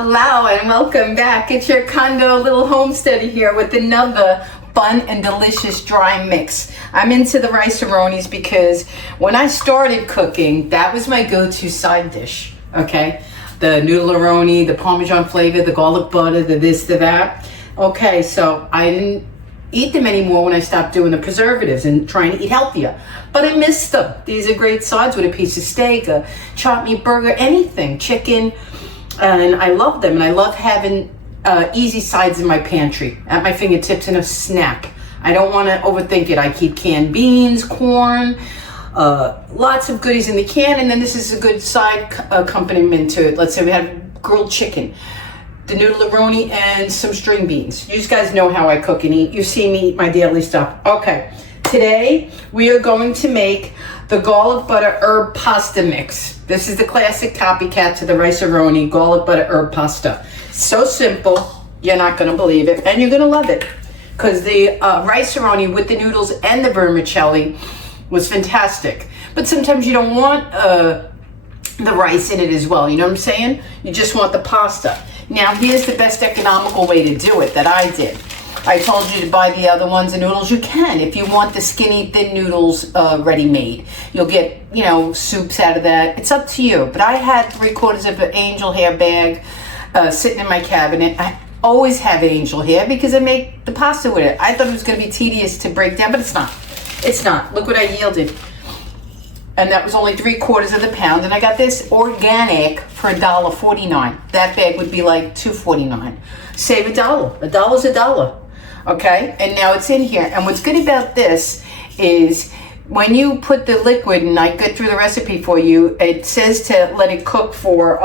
Hello and welcome back. It's your condo little homesteader here with another fun and delicious dry mix. I'm into the rice-a-ronis because when I started cooking, that was my go-to side dish, okay? The noodle-a-roni, the Parmesan flavor, the garlic butter, the this, the that. Okay, so I didn't eat them anymore when I stopped doing the preservatives and trying to eat healthier. But I missed them. These are great sides with a piece of steak, a chopped meat burger, anything, chicken. And I love them, and I love having easy sides in my pantry at my fingertips in a snack. I don't want to overthink it. I keep canned beans, corn, lots of goodies in the can, and then this is a good side accompaniment to it. Let's say we have grilled chicken, the noodle-a-roni, and some string beans. You guys know how I cook and eat. You see me eat my daily stuff. Okay, today we are going to make the garlic butter herb pasta mix. This is the classic copycat to the rice-a-roni garlic butter herb pasta. So simple, you're not gonna believe it, and you're gonna love it. Because the rice-a-roni with the noodles and the vermicelli was fantastic. But sometimes you don't want the rice in it as well, you know what I'm saying? You just want the pasta. Now here's the best economical way to do it that I did. I told you to buy the other ones, the noodles. You can if you want the skinny thin noodles ready-made. You'll get, you know, soups out of that. It's up to you. But I had 3/4 of an angel hair bag sitting in my cabinet. I always have angel hair because I make the pasta with it. I thought it was going to be tedious to break down, but it's not. It's not. Look what I yielded. And that was only 3/4 of the pound. And I got this organic for $1.49. That bag would be like $2.49. Save $1. $1's $1. Okay, and now it's in here. And what's good about this is when you put the liquid, and I get through the recipe for you, it says to let it cook for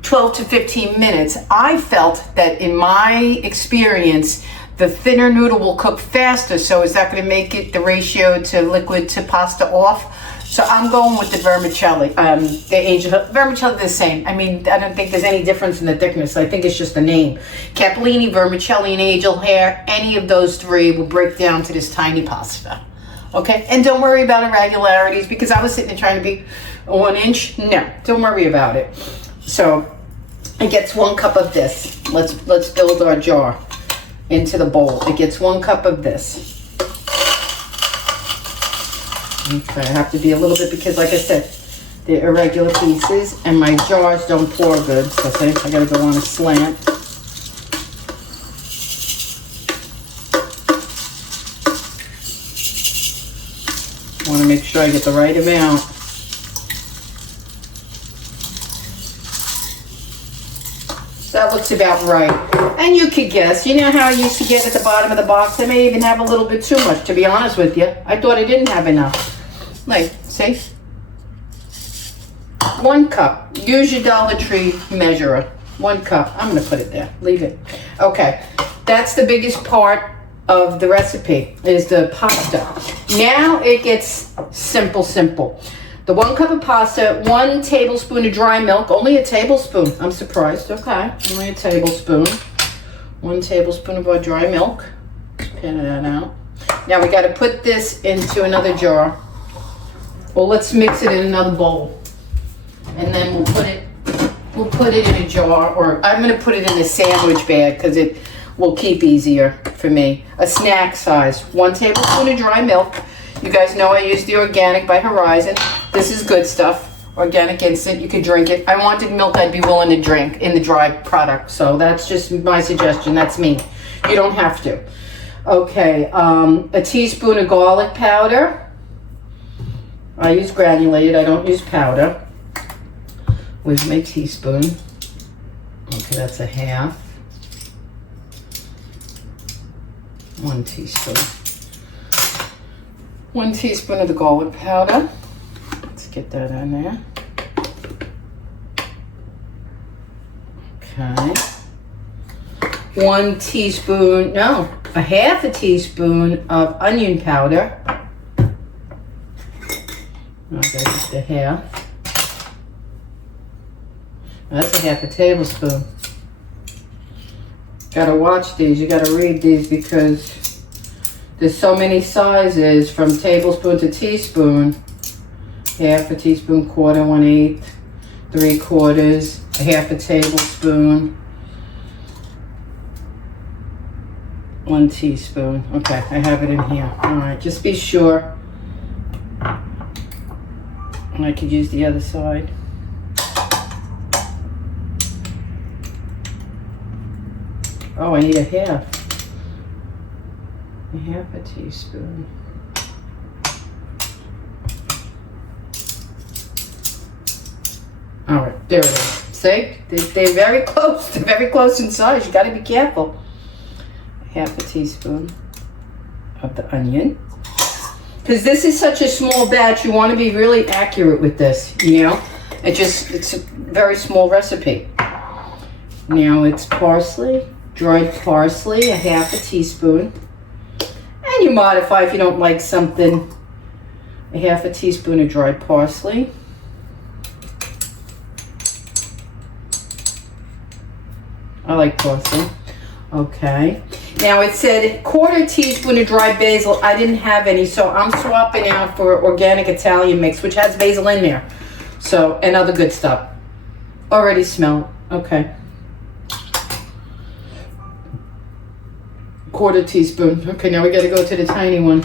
12 to 15 minutes. I felt that in my experience, the thinner noodle will cook faster. So is that going to make it the ratio to liquid to pasta off? So I'm going with the vermicelli, the angel vermicelli, the same. I mean, I don't think there's any difference in the thickness. I think it's just the name. Capellini, vermicelli, and angel hair, any of those three will break down to this tiny pasta. Okay, and don't worry about irregularities because I was sitting there trying to be 1 inch. No, don't worry about it. So it gets 1 cup of this. Let's build our jar into the bowl. It gets 1 cup of this. Okay, I have to be a little bit because, like I said, they're irregular pieces and my jars don't pour good. So I gotta go on a slant. I want to make sure I get the right amount. That looks about right. And you could guess. You know how I used to get at the bottom of the box? I may even have a little bit too much, to be honest with you. I thought I didn't have enough. Like, see? 1 cup. Use your Dollar Tree measurer. 1 cup. I'm going to put it there. Leave it. Okay. That's the biggest part of the recipe, is the pasta. Now it gets simple. The 1 cup of pasta, 1 tablespoon of dry milk, only a tablespoon. I'm surprised. Okay, only a tablespoon. 1 tablespoon of our dry milk. Pan that out. Now we got to put this into another jar. Well, let's mix it in another bowl, and then we'll put it in a jar, or I'm going to put it in a sandwich bag because it will keep easier for me. A snack size. 1 tablespoon of dry milk. You guys know I use the organic by Horizon. This is good stuff. Organic instant. You could drink it. I wanted milk I'd be willing to drink in the dry product. So that's just my suggestion. That's me. You don't have to. Okay. A teaspoon of garlic powder. I use granulated. I don't use powder. Where's my teaspoon? Okay, that's a half. 1 teaspoon. 1 teaspoon of the garlic powder. Let's get that in there. Okay. 1 teaspoon, no, a half a teaspoon of onion powder. Okay, just a half. That's a half a tablespoon. Gotta watch these. You gotta read these because there's so many sizes from tablespoon to teaspoon. Half a teaspoon, quarter, 1/8, 3/4, a half a tablespoon, 1 teaspoon. Okay, I have it in here. All right, just be sure. And I could use the other side. Oh, I need a half a teaspoon. All right, there it is. See, they're very close. They're very close in size. You got to be careful. Half a teaspoon of the onion. Because this is such a small batch, you want to be really accurate with this, you know? It's a very small recipe. Now it's parsley, dried parsley, a half a teaspoon. And you modify if you don't like something. A half a teaspoon of dried parsley. I like parsley. Okay. Now it said quarter teaspoon of dried basil. I didn't have any, so I'm swapping out for organic Italian mix, which has basil in there. So, and other good stuff. Already smell it. Okay. Quarter teaspoon. Okay, now we got to go to the tiny one.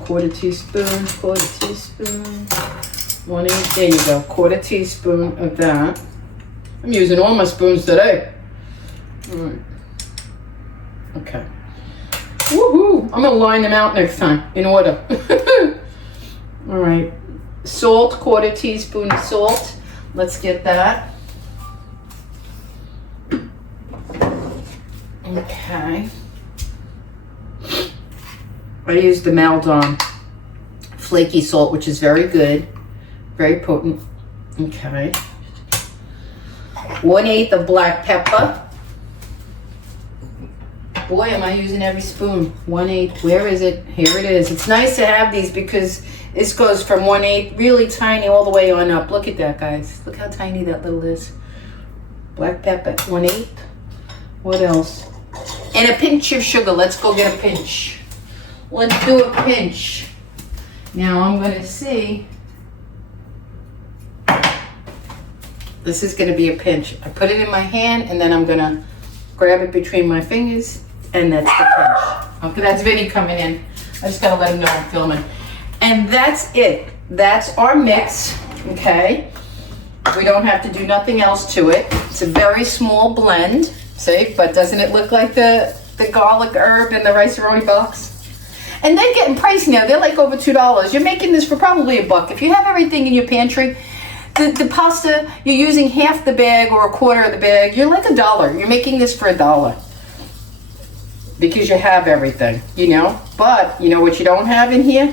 Quarter teaspoon, 1/8. There you go. Quarter teaspoon of that. I'm using all my spoons today. All right. Okay. Woohoo! I'm gonna line them out next time in order. All right. Salt, quarter teaspoon of salt. Let's get that. Okay. I use the Maldon flaky salt, which is very good, very potent. Okay. 1/8 of black pepper. Boy, am I using every spoon. 1/8. Where is it? Here it is. It's nice to have these because this goes from 1/8, really tiny, all the way on up. Look at that, guys. Look how tiny that little is. Black pepper, 1/8. What else? And a pinch of sugar. Let's go get a pinch. Let's do a pinch. Now I'm going to see. This is going to be a pinch. I put it in my hand and then I'm going to grab it between my fingers. And that's the pinch. Okay, that's Vinny coming in. I just gotta let him know I'm filming. And that's it. That's our mix, okay? We don't have to do nothing else to it. It's a very small blend, see? But doesn't it look like the garlic herb in the rice-a-roni box? And they're getting pricey now. They're like over $2. You're making this for probably $1. If you have everything in your pantry, the pasta, you're using half the bag or a quarter of the bag, you're like $1. You're making this for $1. Because you have everything, you know? But, you know what you don't have in here?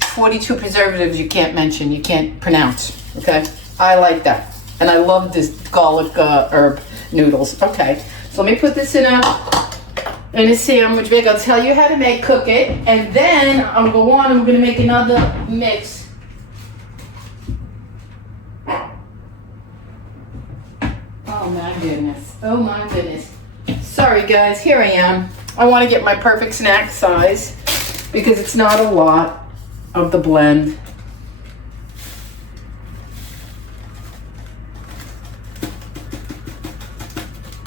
42 preservatives you can't mention, you can't pronounce, okay? I like that. And I love this garlic herb noodles. Okay, so let me put this in a sandwich bag. I'll tell you how to cook it. And then I'll go on and we're gonna make another mix. Oh my goodness, oh my goodness. Sorry guys, here I am. I want to get my perfect snack size because it's not a lot of the blend.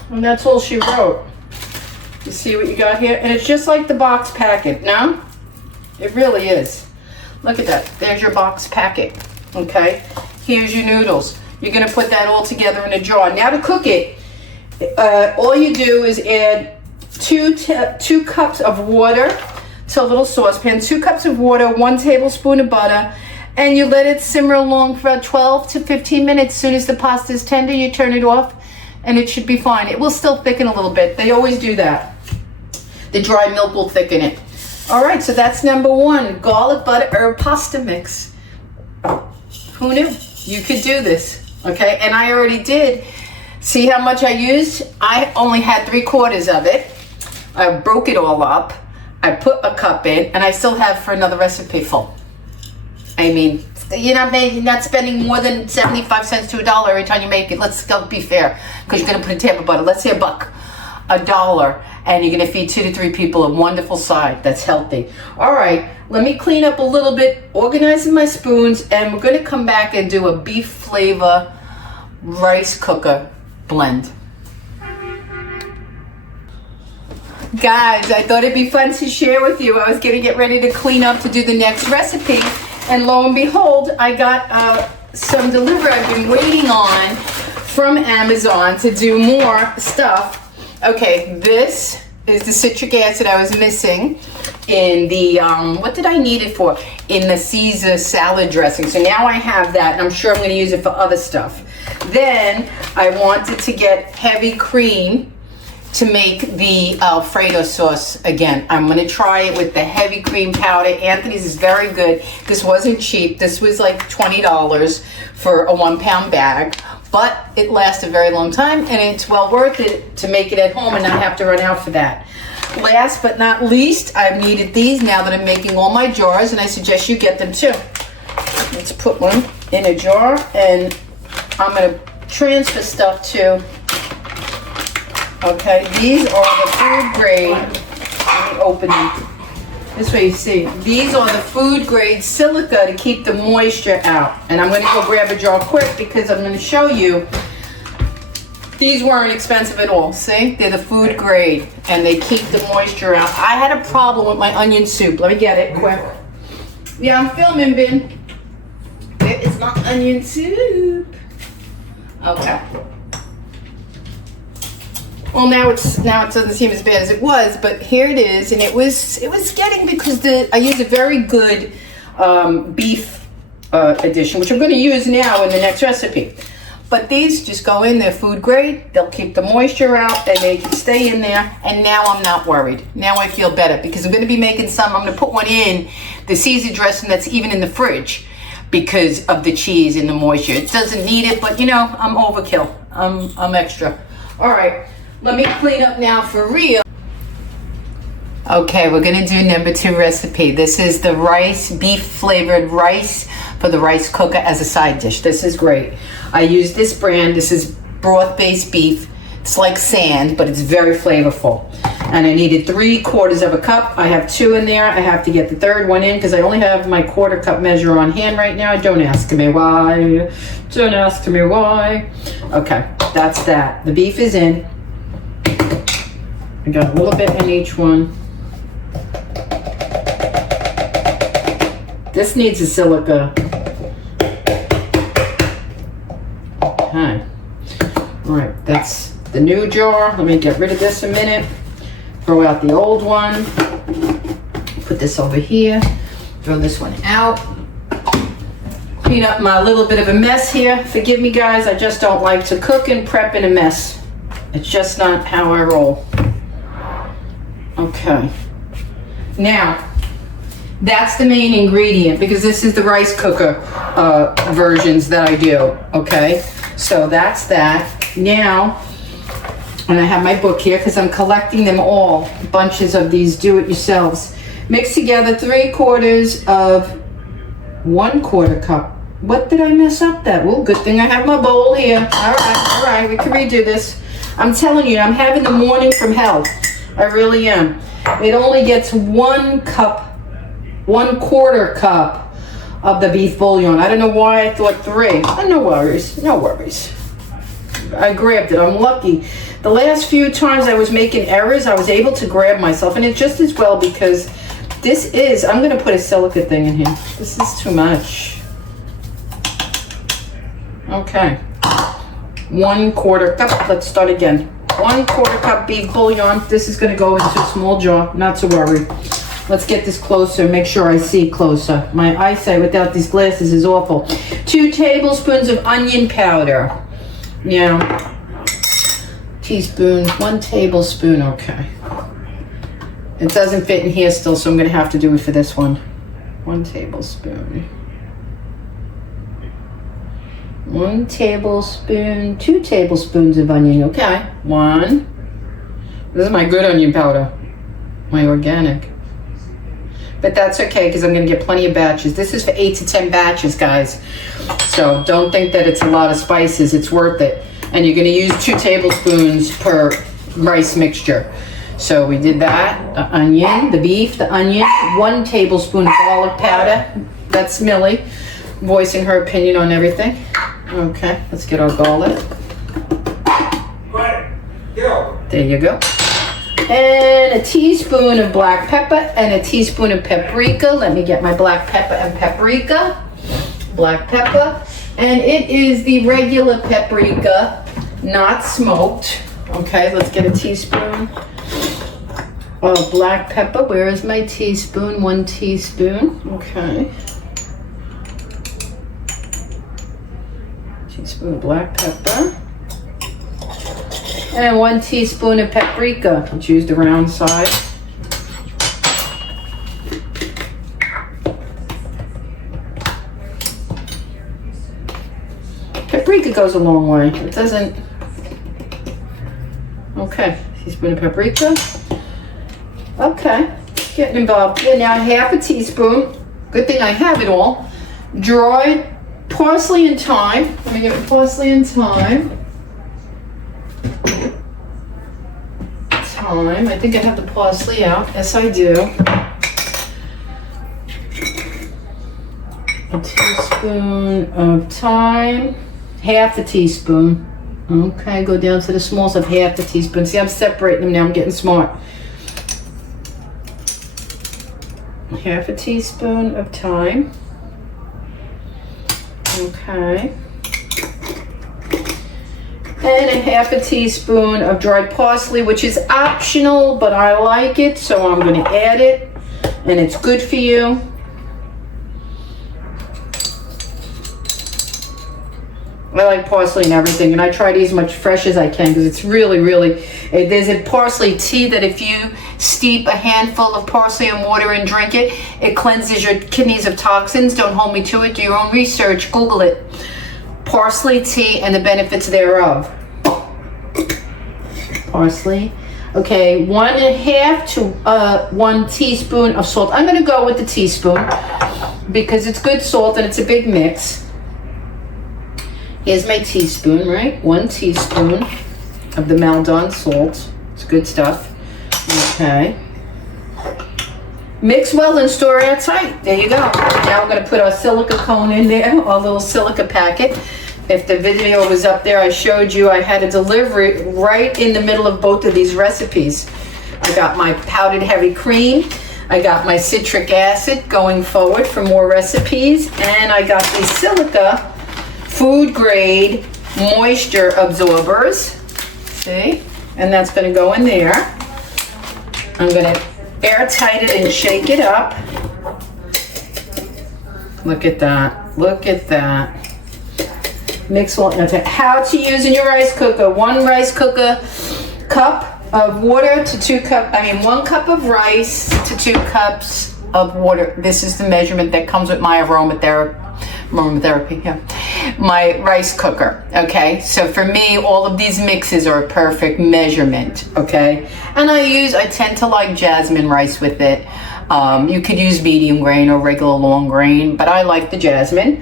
And that's all she wrote. You see what you got here? And it's just like the box packet, no? It really is. Look at that. There's your box packet, okay? Here's your noodles. You're going to put that all together in a jar. Now to cook it, all you do is add 2 cups of water to a little saucepan, 2 cups of water, 1 tablespoon of butter, and you let it simmer along for about 12 to 15 minutes. As soon as the pasta is tender, you turn it off, and it should be fine. It will still thicken a little bit. They always do that. The dry milk will thicken it. All right, so that's number 1, garlic butter herb pasta mix. Who knew? You could do this, okay? And I already did. See how much I used? I only had 3/4 of it. I broke it all up. I put a cup in, and I still have for another recipe full. I mean, you're not spending more than 75 cents to $1 every time you make it. Let's go be fair, because you're gonna put a tab of butter. Let's say $1, $1, and you're gonna feed 2 to 3 people a wonderful side that's healthy. All right, let me clean up a little bit, organizing my spoons, and we're gonna come back and do a beef flavor rice cooker blend. Guys, I thought it'd be fun to share with you. I was gonna get ready to clean up to do the next recipe, and lo and behold, I got some delivery I've been waiting on from Amazon to do more stuff. Okay, this is the citric acid I was missing in the, what did I need it for? In the Caesar salad dressing. So now I have that, and I'm sure I'm gonna use it for other stuff. Then I wanted to get heavy cream to make the Alfredo sauce again. I'm gonna try it with the heavy cream powder. Anthony's is very good. This wasn't cheap. This was like $20 for a 1 pound bag, but it lasts a very long time, and it's well worth it to make it at home and not have to run out for that. Last but not least, I've needed these now that I'm making all my jars, and I suggest you get them too. Let's put one in a jar, and I'm gonna transfer stuff to. Okay, these are the food grade. Let me open them. This way you see. These are the food grade silica to keep the moisture out. And I'm going to go grab a jar quick because I'm going to show you. These weren't expensive at all. See? They're the food grade and they keep the moisture out. I had a problem with my onion soup. Let me get it quick. Yeah, I'm filming, Ben. Where is my onion soup? Okay. Well, now it doesn't seem as bad as it was, but here it is, and it was getting, because I use a very good beef edition, which I'm going to use now in the next recipe. But these just go in, they're food grade, they'll keep the moisture out, and they can stay in there, and now I'm not worried. Now I feel better, because I'm going to be making some. I'm going to put one in the Caesar dressing that's even in the fridge because of the cheese and the moisture. It doesn't need it, but you know, I'm overkill. I'm extra. All right. Let me clean up now for real. Okay, we're gonna do number 2 recipe. This is the beef flavored rice for the rice cooker as a side dish. This is great. I use this brand. This is broth-based beef. It's like sand, but it's very flavorful. And I needed 3/4 cup. I have 2 in there. I have to get the third one in because I only have my 1/4 cup measure on hand right now. Don't ask me why. Don't ask me why. Okay, that's that. The beef is in. I got a little bit in each one. This needs a silica. Okay. All right, that's the new jar. Let me get rid of this a minute. Throw out the old one. Put this over here. Throw this one out. Clean up my little bit of a mess here. Forgive me, guys. I just don't like to cook and prep in a mess. It's just not how I roll. Okay, now that's the main ingredient because this is the rice cooker versions that I do. Okay, so that's that. Now, and I have my book here because I'm collecting them all, bunches of these do-it-yourselves. Mix together 3/4 of 1/4 cup. What did I mess up that? Well, good thing I have my bowl here. All right, we can redo this. I'm telling you, I'm having the morning from hell. I really am. It only gets 1 cup, 1/4 cup of the beef bouillon. I don't know why I thought 3. No worries, no worries. I grabbed it. I'm lucky. The last few times I was making errors, I was able to grab myself, and it's just as well because this is, I'm going to put a silica thing in here. This is too much. Okay. 1/4 cup. Let's start again. 1/4 cup beef bouillon. This is going to go into a small jar. Not to worry. Let's get this closer. Make sure I see closer. My eyesight without these glasses is awful. 2 tablespoons of onion powder. Yeah. Teaspoon. 1 tablespoon. Okay. It doesn't fit in here still, so I'm going to have to do it for this one. 1 tablespoon. 1 tablespoon, 2 tablespoons of onion. Okay, 1. This is my good onion powder, my organic. But that's okay because I'm going to get plenty of batches. This is for 8 to 10 batches, guys. So don't think that it's a lot of spices. It's worth it. And you're going to use 2 tablespoons per rice mixture. So we did that. The onion, the beef, the onion, 1 tablespoon of garlic powder. That's Millie voicing her opinion on everything. Okay, let's get our garlic. There you go. And a teaspoon of black pepper and a teaspoon of paprika. Let me get my black pepper and paprika. Black pepper. And it is the regular paprika, not smoked. Okay, let's get a teaspoon of black pepper. Where is my teaspoon? 1 teaspoon. Okay. Teaspoon of black pepper. And 1 teaspoon of paprika. Let's use the round side. Paprika goes a long way. It doesn't. Okay, teaspoon of paprika. Okay, getting involved here now. Half a teaspoon. Good thing I have it all. Dried parsley and thyme. Let me get parsley and thyme. I think I have the parsley out. Yes, I do. A teaspoon of thyme. Half a teaspoon. Okay, go down to the smallest of half a teaspoon. See, I'm separating them now. I'm getting smart. Half a teaspoon of thyme. Okay. And a half a teaspoon of dried parsley, which is optional, but I like it, so I'm going to add it. And it's good for you. I like parsley and everything, and I try to eat as much fresh as I can because it's really, there's a parsley tea that if you steep a handful of parsley in water and drink it, it cleanses your kidneys of toxins. Don't hold me to it. Do your own research. Google it. Parsley tea and the benefits thereof. Parsley. Okay, 1.5 to 1 teaspoon of salt. I'm going to go with the teaspoon because it's good salt and it's a big mix. Here's my teaspoon, right? 1 teaspoon of the Maldon salt. It's good stuff. Okay. Mix well and store airtight. There you go. Now we're going to put our silica cone in there, our little silica packet. If the video was up there, I showed you I had a delivery right in the middle of both of these recipes. I got my powdered heavy cream. I got my citric acid going forward for more recipes. And I got these silica food grade moisture absorbers. See? And that's going to go in there. I'm going to airtight it and shake it up. Look at that. Look at that. Mix well. How to use in your rice cooker. 1 rice cooker cup of water to 2 cup. 1 cup of rice to 2 cups of water. This is the measurement that comes with my aromatherapy. Yeah. My rice cooker. Okay. So for me, all of these mixes are a perfect measurement. Okay. And I tend to like jasmine rice with it. You could use medium grain or regular long grain, but I like the jasmine.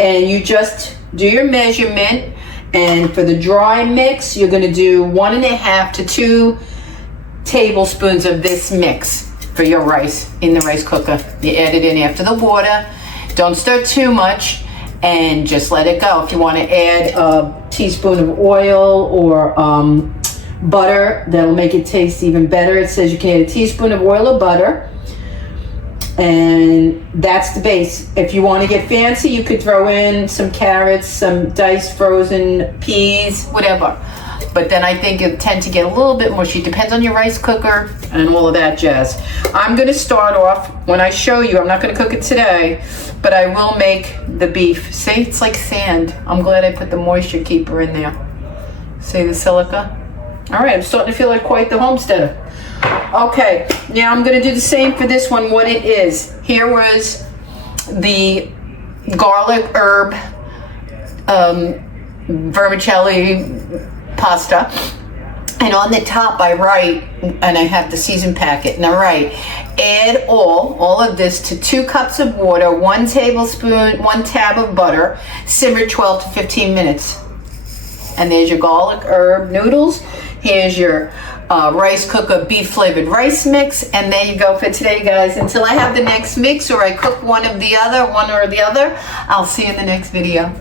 And you just do your measurement. And for the dry mix, you're going to do 1.5 to 2 tablespoons of this mix for your rice in the rice cooker. You add it in after the water. Don't stir too much and just let it go. If you want to add a teaspoon of oil or butter, that'll make it taste even better. It says you can add a teaspoon of oil or butter. And that's the base. If you want to get fancy, you could throw in some carrots, some diced frozen peas, whatever. But then I think it tend to get a little bit mushy. Depends on your rice cooker and all of that jazz. I'm going to start off, when I show you, I'm not going to cook it today, but I will make the beef. See, it's like sand. I'm glad I put the moisture keeper in there. See the silica? All right, I'm starting to feel like quite the homesteader. Okay, now I'm going to do the same for this one, what it is. Here was the garlic herb vermicelli pasta. And on the top I write, and I have the seasoned packet, and I write, add all of this to 2 cups of water, 1 tablespoon, 1 tab of butter, simmer 12 to 15 minutes. And there's your garlic herb noodles. Here's your rice cooker beef flavored rice mix, and there you go for today, guys. Until I have the next mix or I cook one or the other, I'll see you in the next video.